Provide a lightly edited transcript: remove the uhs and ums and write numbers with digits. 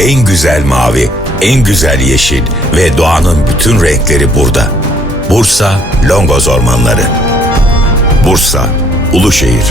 En güzel mavi, en güzel yeşil ve doğanın bütün renkleri burada. Bursa Longoz Ormanları. Bursa, Uluşehir.